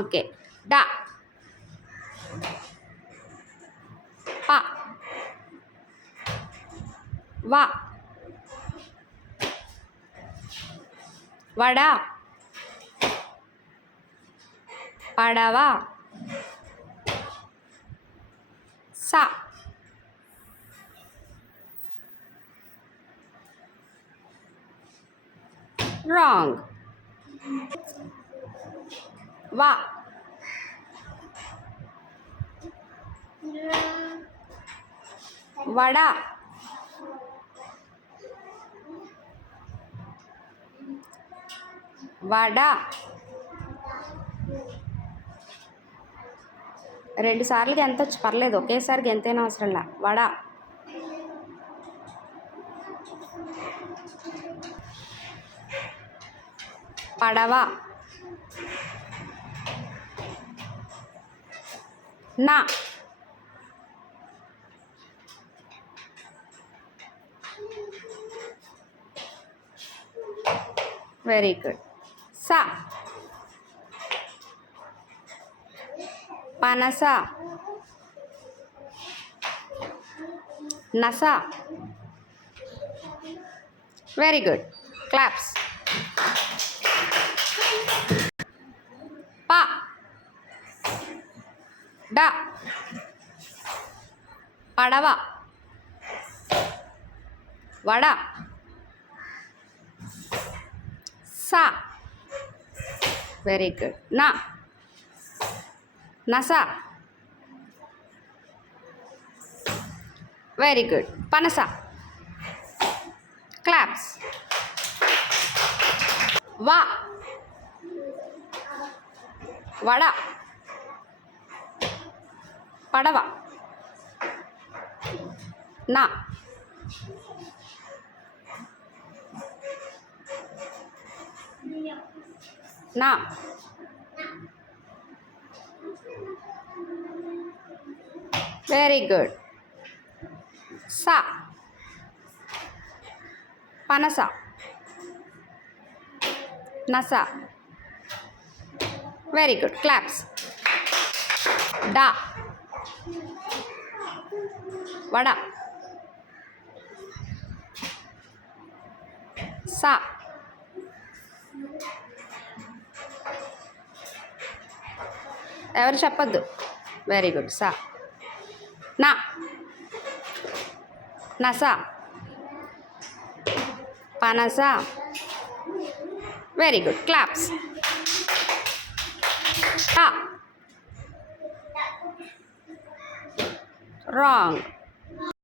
ఓకే. డ, ప, వ, వడ, పడవ, స, రాంగ్. వ, వడ, వడ, 2 సార్లు గెంతొచ్చు పర్లేదు, ఒకేసారి గెంతేనా అవసరంలా. వడ, పడవ, నా, వెరీ గుడ్. స, పనస, నస, వెరీ గుడ్. క్లాప్స్. ప, డ, పడవ, వడ, స, వెరీ గుడ్. నా, నస, వెరీ గుడ్. పనస. క్లాప్స్. వ, వడ, పడవ, నా, నా, వెరీ గుడ్. స, పనస, నస, వెరీ గుడ్. క్లాప్స్. డ, వడ, స, ఎవరు చెప్పద్దు. Very good. స, నా, నస, పనస, వెరీ గుడ్. క్లాప్స్. రాంగ్.